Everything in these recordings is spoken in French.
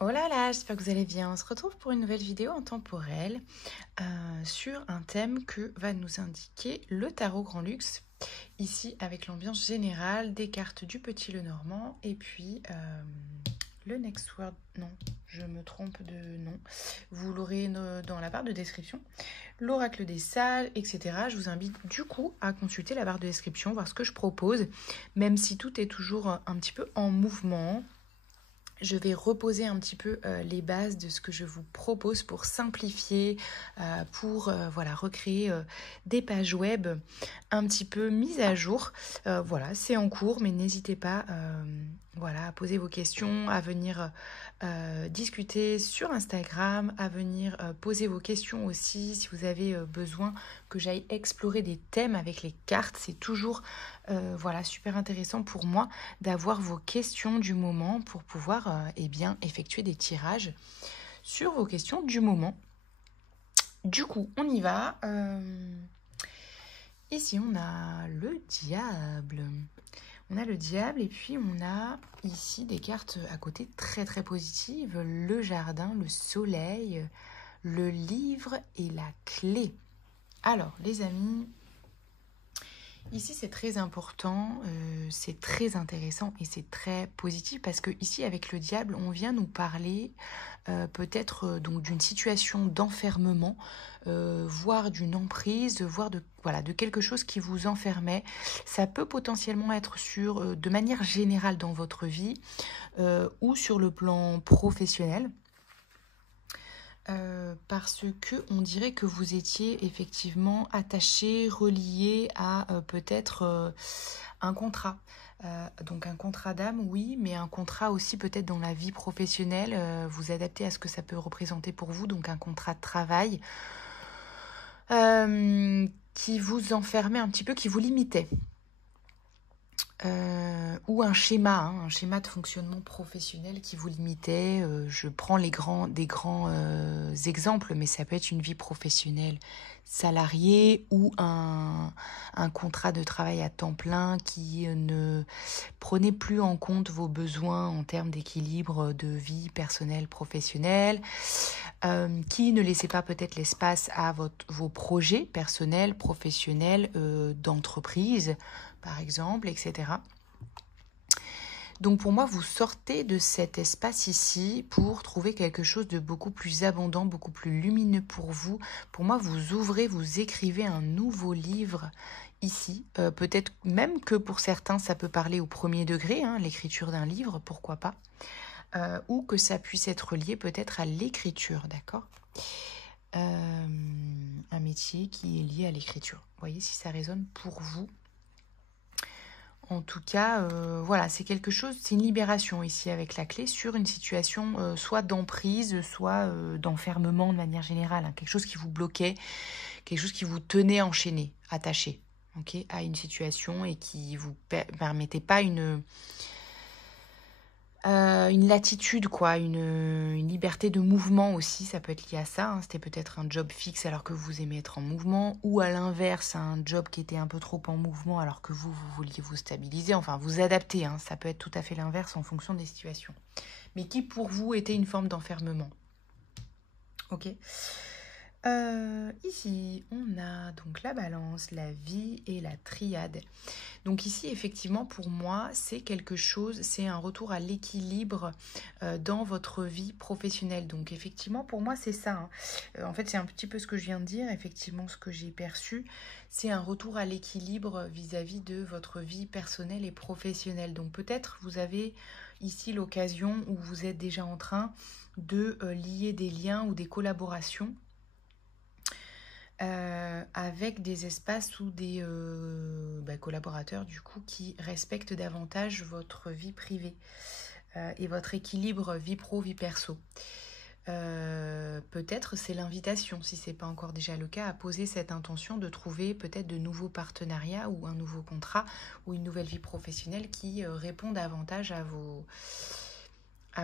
Oh là là, j'espère que vous allez bien. On se retrouve pour une nouvelle vidéo intemporelle sur un thème que va nous indiquer le tarot Grand Luxe. Ici, avec l'ambiance générale des cartes du Petit Lenormand et puis le Next Word. Non, je me trompe de nom. Vous l'aurez dans la barre de description. L'oracle des sages, etc. Je vous invite du coup à consulter la barre de description, voir ce que je propose, même si tout est toujours un petit peu en mouvement. Je vais reposer un petit peu les bases de ce que je vous propose pour simplifier, pour voilà, recréer des pages web un petit peu mises à jour. Voilà, c'est en cours, mais n'hésitez pas voilà, à poser vos questions, à venir discuter sur Instagram, à venir poser vos questions aussi si vous avez besoin que j'aille explorer des thèmes avec les cartes. C'est toujours voilà, super intéressant pour moi d'avoir vos questions du moment pour pouvoir eh bien, effectuer des tirages sur vos questions du moment. Du coup, on y va. Ici, on a le diable. On a le diable et puis on a ici des cartes à côté très très positives. Le jardin, le soleil, le livre et la clé. Alors, les amis, ici, c'est très important, c'est très intéressant et c'est très positif parce que ici, avec le diable, on vient nous parler peut-être donc d'une situation d'enfermement, voire d'une emprise, voire de voilà de quelque chose qui vous enfermait. Ça peut potentiellement être sur de manière générale dans votre vie ou sur le plan professionnel. Parce que on dirait que vous étiez effectivement attaché, relié à peut-être un contrat. Donc un contrat d'âme, oui, mais un contrat aussi peut-être dans la vie professionnelle, vous adaptez à ce que ça peut représenter pour vous, donc un contrat de travail qui vous enfermait un petit peu, qui vous limitait. Ou un schéma de fonctionnement professionnel qui vous limitait. Je prends des grands exemples, mais ça peut être une vie professionnelle salariée ou un contrat de travail à temps plein qui ne prenait plus en compte vos besoins en termes d'équilibre de vie personnelle, professionnelle, qui ne laissait pas peut-être l'espace à vos projets personnels, professionnels, d'entreprise, par exemple, etc. Donc pour moi, vous sortez de cet espace ici pour trouver quelque chose de beaucoup plus abondant, beaucoup plus lumineux pour vous. Pour moi, vous ouvrez, vous écrivez un nouveau livre ici. Peut-être même que pour certains, ça peut parler au premier degré, hein, l'écriture d'un livre, pourquoi pas. Ou que ça puisse être lié peut-être à l'écriture, d'accord, un métier qui est lié à l'écriture. Vous voyez si ça résonne pour vous. En tout cas, voilà, c'est quelque chose, c'est une libération ici avec la clé sur une situation soit d'emprise, soit d'enfermement de manière générale, hein, quelque chose qui vous bloquait, quelque chose qui vous tenait enchaîné, attaché, ok, à une situation et qui vous permettait pas une latitude, quoi, une liberté de mouvement aussi, ça peut être lié à ça. Hein. C'était peut-être un job fixe alors que vous aimez être en mouvement, ou à l'inverse, un job qui était un peu trop en mouvement alors que vous vouliez vous stabiliser, enfin vous adapter. Hein. Ça peut être tout à fait l'inverse en fonction des situations. Mais qui pour vous était une forme d'enfermement. Ok. Ici, on a donc la balance, la vie et la triade. Donc ici, effectivement, pour moi, c'est quelque chose, c'est un retour à l'équilibre dans votre vie professionnelle. Donc effectivement, pour moi, c'est ça. Hein. En fait, c'est un petit peu ce que je viens de dire, effectivement, ce que j'ai perçu, c'est un retour à l'équilibre vis-à-vis de votre vie personnelle et professionnelle. Donc peut-être vous avez ici l'occasion où vous êtes déjà en train de lier des liens ou des collaborations avec des espaces ou des collaborateurs du coup qui respectent davantage votre vie privée et votre équilibre vie pro, vie perso. Peut-être c'est l'invitation, si ce n'est pas encore déjà le cas, à poser cette intention de trouver peut-être de nouveaux partenariats ou un nouveau contrat ou une nouvelle vie professionnelle qui répond davantage à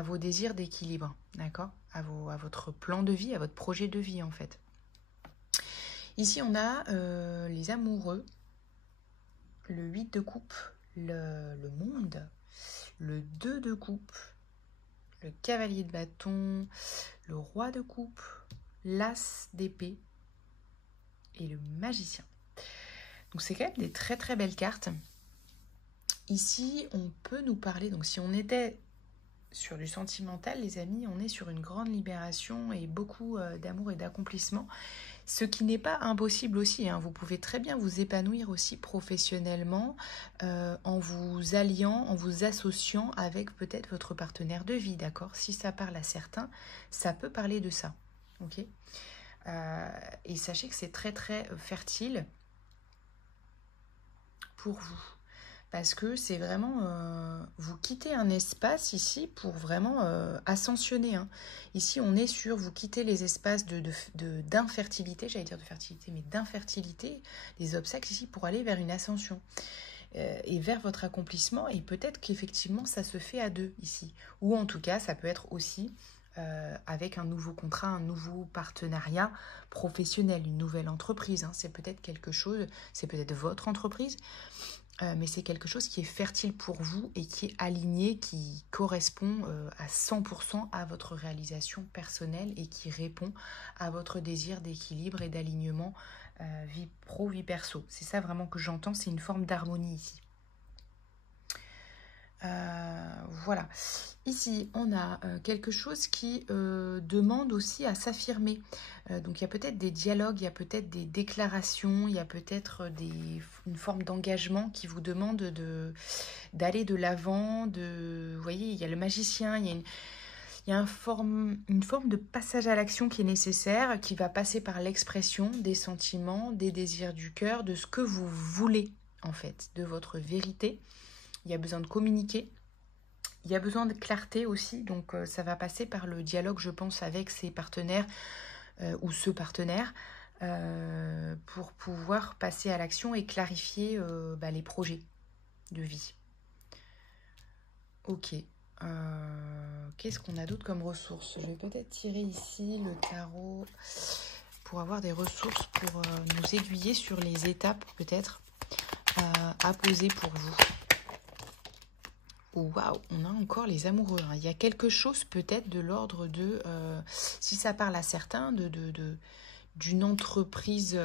vos désirs d'équilibre, d'accord, à votre plan de vie, à votre projet de vie en fait. Ici, on a les amoureux, le 8 de coupe, le monde, le 2 de coupe, le cavalier de bâton, le roi de coupe, l'as d'épée et le magicien. Donc c'est quand même des très très belles cartes. Ici, on peut nous parler, donc si on était sur du sentimental, les amis, on est sur une grande libération et beaucoup d'amour et d'accomplissement. Ce qui n'est pas impossible aussi, hein. Vous pouvez très bien vous épanouir aussi professionnellement en vous alliant, en vous associant avec peut-être votre partenaire de vie, d'accord? Si ça parle à certains, ça peut parler de ça, ok? Et sachez que c'est très très fertile pour vous. Parce que c'est vraiment, vous quittez un espace ici pour vraiment ascensionner. Hein. Ici, on est sur, vous quittez les espaces d'infertilité, j'allais dire de fertilité, mais d'infertilité, les obstacles ici pour aller vers une ascension et vers votre accomplissement. Et peut-être qu'effectivement, ça se fait à deux ici. Ou en tout cas, ça peut être aussi avec un nouveau contrat, un nouveau partenariat professionnel, une nouvelle entreprise. Hein. C'est peut-être quelque chose, c'est peut-être votre entreprise. Mais c'est quelque chose qui est fertile pour vous et qui est aligné, qui correspond à 100% à votre réalisation personnelle et qui répond à votre désir d'équilibre et d'alignement vie pro, vie perso. C'est ça vraiment que j'entends, c'est une forme d'harmonie ici. Voilà. Ici, on a quelque chose qui demande aussi à s'affirmer. Donc, il y a peut-être des dialogues, il y a peut-être des déclarations, il y a peut-être une forme d'engagement qui vous demande d'aller de l'avant. Vous voyez, il y a le magicien, il y a une forme de passage à l'action qui est nécessaire, qui va passer par l'expression des sentiments, des désirs du cœur, de ce que vous voulez, en fait, de votre vérité. Il y a besoin de communiquer, il y a besoin de clarté aussi, donc ça va passer par le dialogue, je pense, avec ses partenaires ou ce partenaire pour pouvoir passer à l'action et clarifier les projets de vie. Ok. Qu'est-ce qu'on a d'autre comme ressources? Je vais peut-être tirer ici le tarot pour avoir des ressources pour nous aiguiller sur les étapes peut-être à poser pour vous. Waouh, on a encore les amoureux. Hein. Il y a quelque chose peut-être de l'ordre de, si ça parle à certains, d'une entreprise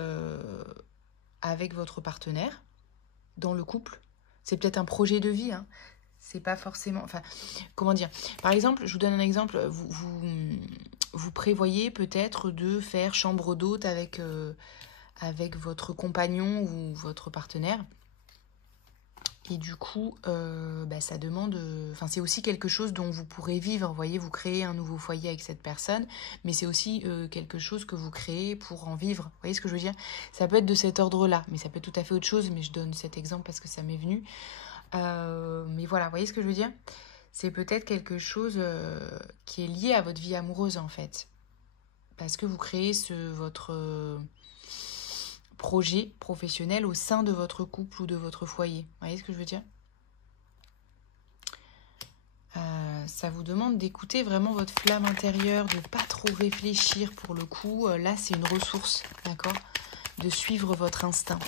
avec votre partenaire, dans le couple. C'est peut-être un projet de vie. Hein. C'est pas forcément... Enfin, comment dire? Par exemple, je vous donne un exemple. Vous prévoyez peut-être de faire chambre d'hôte avec votre compagnon ou votre partenaire. Et du coup, ça demande... Enfin, c'est aussi quelque chose dont vous pourrez vivre. Vous voyez, vous créez un nouveau foyer avec cette personne, mais c'est aussi quelque chose que vous créez pour en vivre. Vous voyez ce que je veux dire? Ça peut être de cet ordre-là, mais ça peut être tout à fait autre chose. Mais je donne cet exemple parce que ça m'est venu. Mais voilà, vous voyez ce que je veux dire? C'est peut-être quelque chose qui est lié à votre vie amoureuse, en fait. Parce que vous créez votre... projet professionnel au sein de votre couple ou de votre foyer. Vous voyez ce que je veux dire? Ça vous demande d'écouter vraiment votre flamme intérieure, de ne pas trop réfléchir pour le coup. Là, c'est une ressource, d'accord? De suivre votre instinct.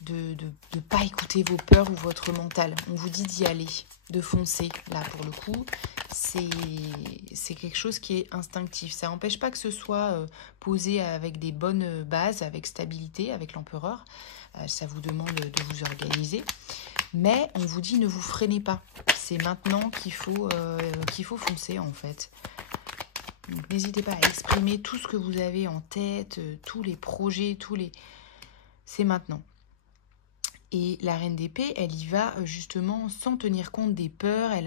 De ne pas écouter vos peurs ou votre mental. On vous dit d'y aller, de foncer. Là, pour le coup, c'est quelque chose qui est instinctif. Ça n'empêche pas que ce soit posé avec des bonnes bases, avec stabilité, avec l'empereur. Ça vous demande de vous organiser. Mais on vous dit ne vous freinez pas. C'est maintenant qu'il faut foncer, en fait. Donc, n'hésitez pas à exprimer tout ce que vous avez en tête, tous les projets, c'est maintenant. Et la reine d'épée, elle y va justement sans tenir compte des peurs. Elle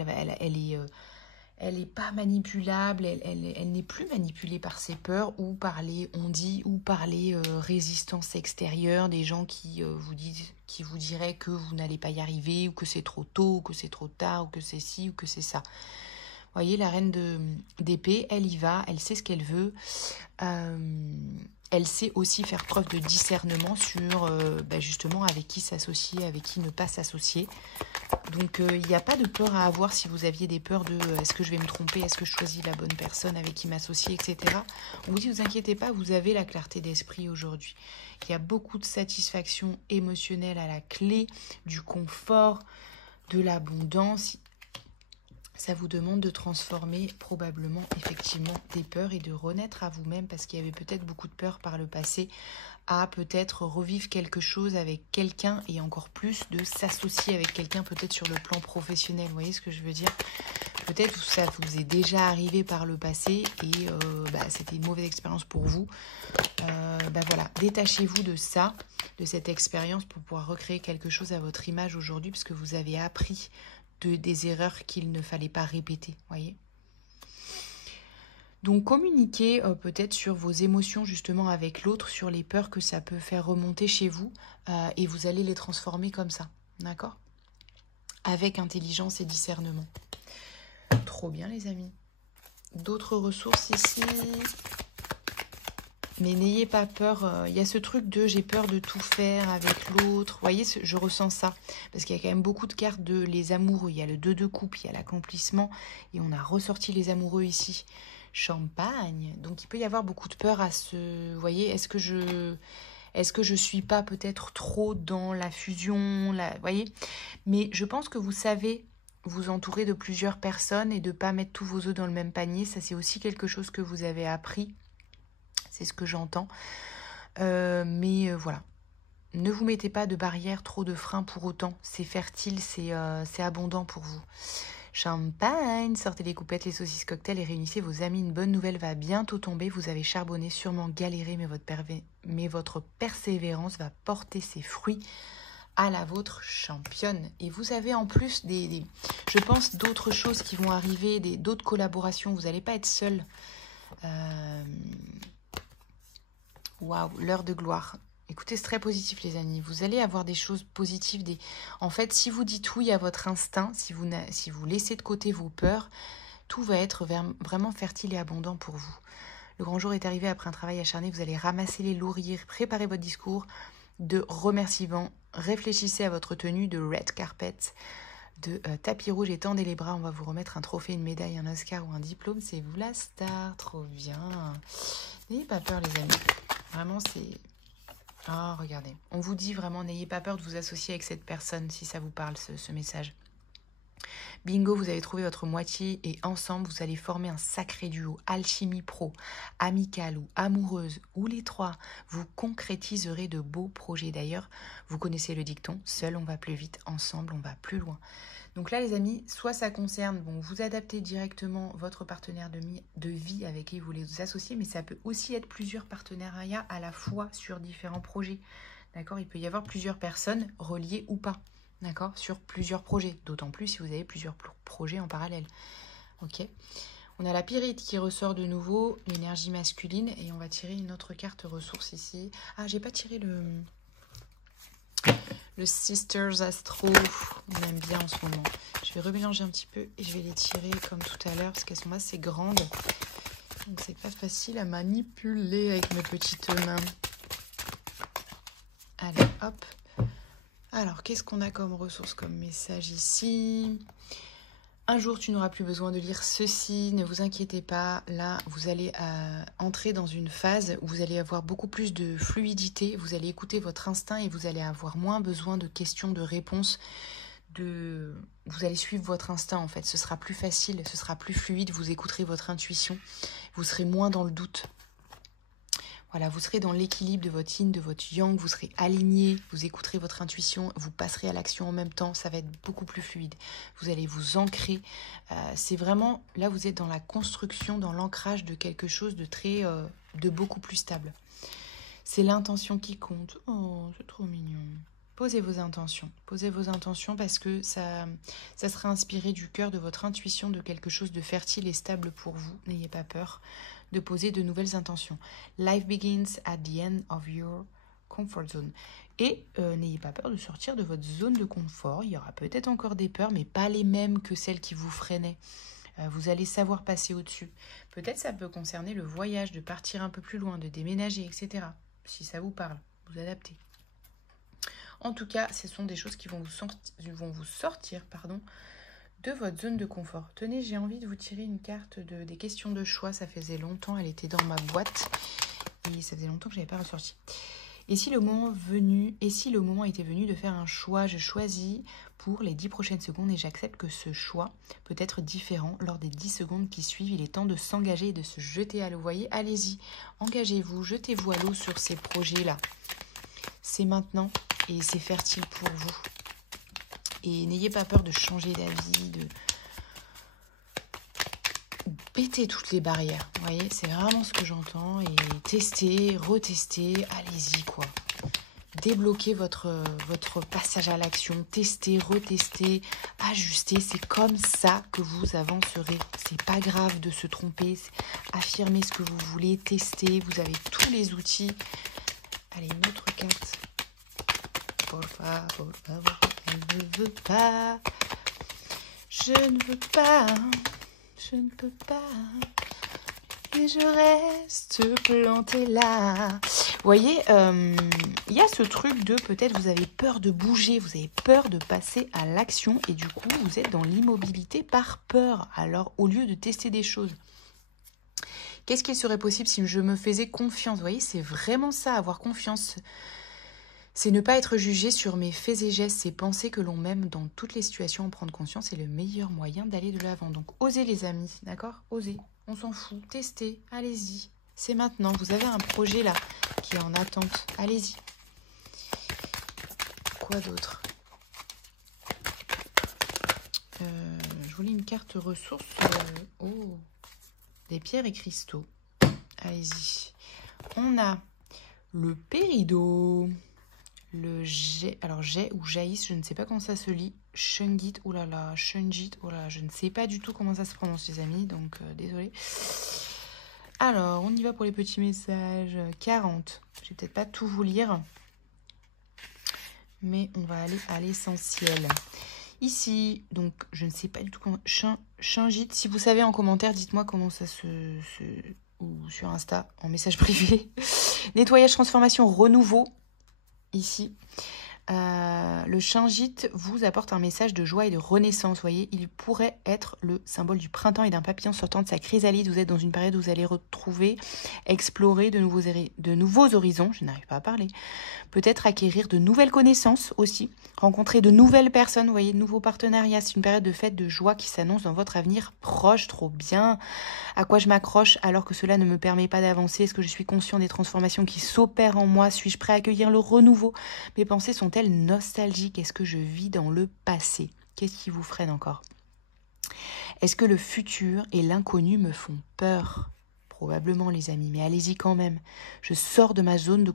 est pas manipulable. Elle n'est plus manipulée par ses peurs ou par les on-dit ou par les résistances extérieures, des gens qui vous diraient que vous n'allez pas y arriver ou que c'est trop tôt ou que c'est trop tard ou que c'est ci ou que c'est ça. Vous voyez, la reine d'épée, elle y va, elle sait ce qu'elle veut. Elle sait aussi faire preuve de discernement sur justement avec qui s'associer, avec qui ne pas s'associer. Donc il n'y a pas de peur à avoir si vous aviez des peurs de est-ce que je vais me tromper, est-ce que je choisis la bonne personne avec qui m'associer, etc. On vous dit, vous inquiétez pas, vous avez la clarté d'esprit aujourd'hui. Il y a beaucoup de satisfaction émotionnelle à la clé, du confort, de l'abondance. Ça vous demande de transformer probablement effectivement des peurs et de renaître à vous-même parce qu'il y avait peut-être beaucoup de peur par le passé à peut-être revivre quelque chose avec quelqu'un et encore plus de s'associer avec quelqu'un peut-être sur le plan professionnel. Vous voyez ce que je veux dire? Peut-être que ça vous est déjà arrivé par le passé et c'était une mauvaise expérience pour vous. Voilà, détachez-vous de ça, de cette expérience pour pouvoir recréer quelque chose à votre image aujourd'hui parce que vous avez appris des erreurs qu'il ne fallait pas répéter, voyez. Donc communiquez peut-être sur vos émotions justement avec l'autre, sur les peurs que ça peut faire remonter chez vous et vous allez les transformer comme ça, d'accord? Avec intelligence et discernement. Trop bien les amis. D'autres ressources ici. Mais n'ayez pas peur, il y a ce truc de j'ai peur de tout faire avec l'autre. Vous voyez, je ressens ça. Parce qu'il y a quand même beaucoup de cartes de les amoureux. Il y a le 2 de coupe, il y a l'accomplissement. Et on a ressorti les amoureux ici. Champagne. Donc il peut y avoir beaucoup de peur à ce... Vous voyez, est-ce que je suis pas peut-être trop dans la fusion, vous voyez? Mais je pense que vous savez vous entourer de plusieurs personnes et de ne pas mettre tous vos œufs dans le même panier. Ça, c'est aussi quelque chose que vous avez appris. C'est ce que j'entends. Voilà. Ne vous mettez pas de barrières, trop de freins pour autant. C'est fertile, c'est abondant pour vous. Champagne, sortez les coupettes, les saucisses cocktails et réunissez vos amis. Une bonne nouvelle va bientôt tomber. Vous avez charbonné, sûrement galéré, mais votre persévérance va porter ses fruits à la vôtre championne. Et vous avez en plus je pense, d'autres choses qui vont arriver, d'autres collaborations. Vous n'allez pas être seul. Waouh, l'heure de gloire. Écoutez, c'est très positif les amis. Vous allez avoir des choses positives. En fait, si vous dites oui à votre instinct, si vous laissez de côté vos peurs, tout va être vraiment fertile et abondant pour vous. Le grand jour est arrivé après un travail acharné. Vous allez ramasser les lauriers, préparer votre discours de remerciement. Réfléchissez à votre tenue de red carpet, de tapis rouge et tendez les bras. On va vous remettre un trophée, une médaille, un Oscar ou un diplôme. C'est vous la star. Trop bien. N'ayez pas peur les amis. Vraiment, c'est... Oh, regardez. On vous dit vraiment, n'ayez pas peur de vous associer avec cette personne, si ça vous parle, ce message. Bingo, vous avez trouvé votre moitié et ensemble, vous allez former un sacré duo. Alchimie pro, amicale ou amoureuse, ou les trois, vous concrétiserez de beaux projets. D'ailleurs, vous connaissez le dicton, seul on va plus vite, ensemble on va plus loin. Donc là, les amis, soit ça concerne, vous adaptez directement votre partenaire de vie avec qui vous voulez vous associer, mais ça peut aussi être plusieurs partenariats à la fois sur différents projets. D'accord? Il peut y avoir plusieurs personnes reliées ou pas, d'accord? Sur plusieurs projets, d'autant plus si vous avez plusieurs projets en parallèle. Ok? On a la Pyrite qui ressort de nouveau, l'énergie masculine, et on va tirer une autre carte ressource ici. Ah, j'ai pas tiré le Sisters Astro, on aime bien en ce moment. Je vais remélanger un petit peu et je vais les tirer comme tout à l'heure parce qu'elles sont assez grandes. Donc c'est pas facile à manipuler avec mes petites mains. Allez, hop. Alors, qu'est-ce qu'on a comme ressource, comme message ici? Un jour, tu n'auras plus besoin de lire ceci, ne vous inquiétez pas. Là, vous allez entrer dans une phase où vous allez avoir beaucoup plus de fluidité. Vous allez écouter votre instinct et vous allez avoir moins besoin de questions, de réponses. Vous allez suivre votre instinct, en fait. Ce sera plus facile, ce sera plus fluide. Vous écouterez votre intuition. Vous serez moins dans le doute. Voilà, vous serez dans l'équilibre de votre yin, de votre yang, vous serez aligné, vous écouterez votre intuition, vous passerez à l'action en même temps, ça va être beaucoup plus fluide. Vous allez vous ancrer. C'est vraiment, là vous êtes dans la construction, dans l'ancrage de quelque chose de beaucoup plus stable. C'est l'intention qui compte. Oh, c'est trop mignon. Posez vos intentions parce que ça sera inspiré du cœur, de votre intuition, de quelque chose de fertile et stable pour vous. N'ayez pas peur de poser de nouvelles intentions. Life begins at the end of your comfort zone. Et n'ayez pas peur de sortir de votre zone de confort. Il y aura peut-être encore des peurs, mais pas les mêmes que celles qui vous freinaient. Vous allez savoir passer au-dessus. Peut-être ça peut concerner le voyage, de partir un peu plus loin, de déménager, etc. Si ça vous parle, vous adaptez. En tout cas, ce sont des choses qui vont vous sortir de votre zone de confort. Tenez, j'ai envie de vous tirer une carte des questions de choix. Ça faisait longtemps, elle était dans ma boîte. Et ça faisait longtemps que je n'avais pas ressorti. Et si le moment était venu de faire un choix, je choisis pour les 10 prochaines secondes et j'accepte que ce choix peut être différent lors des 10 secondes qui suivent. Il est temps de s'engager et de se jeter à l'eau. Vous voyez, allez-y, engagez-vous, jetez-vous à l'eau sur ces projets-là. C'est maintenant et c'est fertile pour vous. Et n'ayez pas peur de changer d'avis, de péter toutes les barrières. Vous voyez, c'est vraiment ce que j'entends. Et testez, retestez, allez-y quoi. Débloquez votre passage à l'action, testez, retestez, ajustez. C'est comme ça que vous avancerez. C'est pas grave de se tromper. Affirmez ce que vous voulez, testez. Vous avez tous les outils. Allez, une autre carte. Por favor, elle ne veut pas. Je ne veux pas. Je ne peux pas. Et je reste plantée là. Vous voyez, il y a ce truc de peut-être vous avez peur de bouger, vous avez peur de passer à l'action et du coup vous êtes dans l'immobilité par peur. Alors au lieu de tester des choses, qu'est-ce qu'il serait possible si je me faisais confiance? Vous voyez, c'est vraiment ça, avoir confiance. C'est ne pas être jugé sur mes faits et gestes, c'est penser que l'on m'aime dans toutes les situations. En prendre conscience est le meilleur moyen d'aller de l'avant. Donc osez les amis, d'accord? Osez, on s'en fout, testez, allez-y. C'est maintenant, vous avez un projet là qui est en attente, allez-y. Quoi d'autre? Je voulais une carte ressources. Oh, des pierres et cristaux. Allez-y. On a le péridot. Le jet, alors jet ou jaïs, je ne sais pas comment ça se lit. Shungit, oh là là, Shungit, oh là là, je ne sais pas du tout comment ça se prononce les amis, donc désolé. Alors, on y va pour les petits messages. 40, je vais peut-être pas tout vous lire, mais on va aller à l'essentiel. Ici, donc je ne sais pas du tout comment... Shungit, si vous savez en commentaire, dites-moi comment ça ou sur Insta, en message privé. Nettoyage, transformation, renouveau. Ici, le Shungit vous apporte un message de joie et de renaissance. Vous voyez, il pourrait être le symbole du printemps et d'un papillon sortant de sa chrysalide. Vous êtes dans une période où vous allez retrouver, explorer de nouveaux horizons. Je n'arrive pas à parler. Peut-être acquérir de nouvelles connaissances aussi. Rencontrer de nouvelles personnes. Vous voyez, de nouveaux partenariats. C'est une période de fête, de joie qui s'annonce dans votre avenir proche. Trop bien. À quoi je m'accroche alors que cela ne me permet pas d'avancer? Est-ce que je suis conscient des transformations qui s'opèrent en moi? Suis-je prêt à accueillir le renouveau? Mes pensées sont-elles nostalgiques? Est-ce que je vis dans le passé? Qu'est-ce qui vous freine encore? Est-ce que le futur et l'inconnu me font peur? Probablement les amis, mais allez-y quand même. Je sors de ma zone de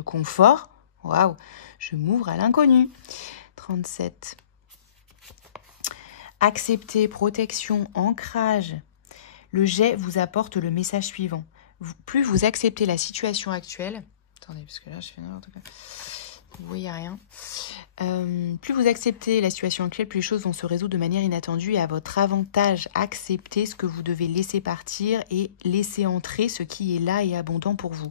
confort. Waouh, je m'ouvre à l'inconnu. 37. Accepter, protection, ancrage. Le jet vous apporte le message suivant. Plus vous acceptez la situation actuelle... Attendez, parce que là, je fais n'importe quoi. Vous voyez rien. Plus vous acceptez la situation actuelle, plus les choses vont se résoudre de manière inattendue et à votre avantage. Acceptez ce que vous devez laisser partir et laisser entrer ce qui est là et abondant pour vous.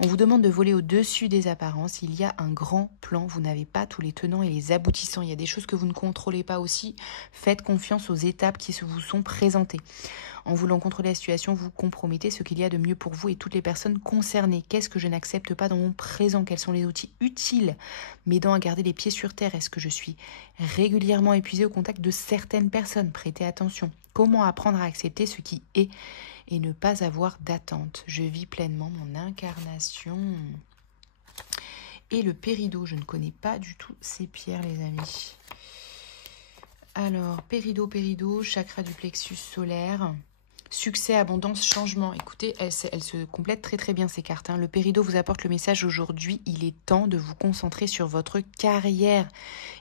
On vous demande de voler au-dessus des apparences. Il y a un grand plan. Vous n'avez pas tous les tenants et les aboutissants. Il y a des choses que vous ne contrôlez pas aussi. Faites confiance aux étapes qui vous sont présentées. En voulant contrôler la situation, vous compromettez ce qu'il y a de mieux pour vous et toutes les personnes concernées. Qu'est-ce que je n'accepte pas dans mon présent? Quels sont les outils utiles m'aidant à garder les pieds sur terre? Est-ce que je suis régulièrement épuisée au contact de certaines personnes? Prêtez attention. Comment apprendre à accepter ce qui est et ne pas avoir d'attente? Je vis pleinement mon incarnation. Et le péridot, je ne connais pas du tout ces pierres, les amis. Alors, péridot, chakra du plexus solaire. Succès, abondance, changement. Écoutez, elles se complètent très très bien ces cartes. Le péridot vous apporte le message aujourd'hui. Il est temps de vous concentrer sur votre carrière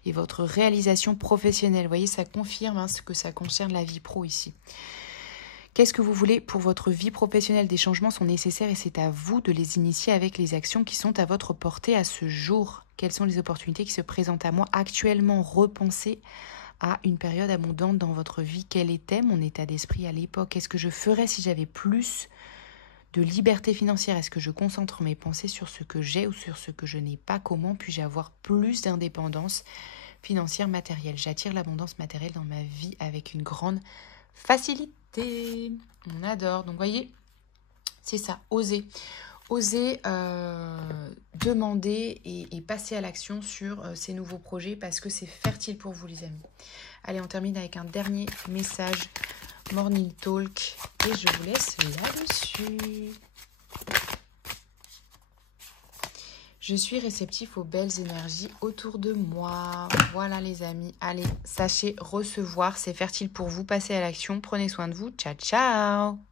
et votre réalisation professionnelle. Vous voyez, ça confirme ce que ça concerne la vie pro ici. Qu'est-ce que vous voulez pour votre vie professionnelle? Des changements sont nécessaires et c'est à vous de les initier avec les actions qui sont à votre portée à ce jour. Quelles sont les opportunités qui se présentent à moi actuellement? Repensez à une période abondante dans votre vie. Quel était mon état d'esprit à l'époque? Qu'est-ce que je ferais si j'avais plus de liberté financière? Est-ce que je concentre mes pensées sur ce que j'ai ou sur ce que je n'ai pas? Comment puis-je avoir plus d'indépendance financière matérielle? J'attire l'abondance matérielle dans ma vie avec une grande facilité. On adore. Donc, voyez, c'est ça. Osez. Osez demander et passer à l'action sur ces nouveaux projets parce que c'est fertile pour vous les amis. Allez, on termine avec un dernier message Morning Talk et je vous laisse là-dessus. Je suis réceptif aux belles énergies autour de moi. Voilà les amis. Allez, sachez recevoir, c'est fertile pour vous. Passez à l'action. Prenez soin de vous. Ciao, ciao.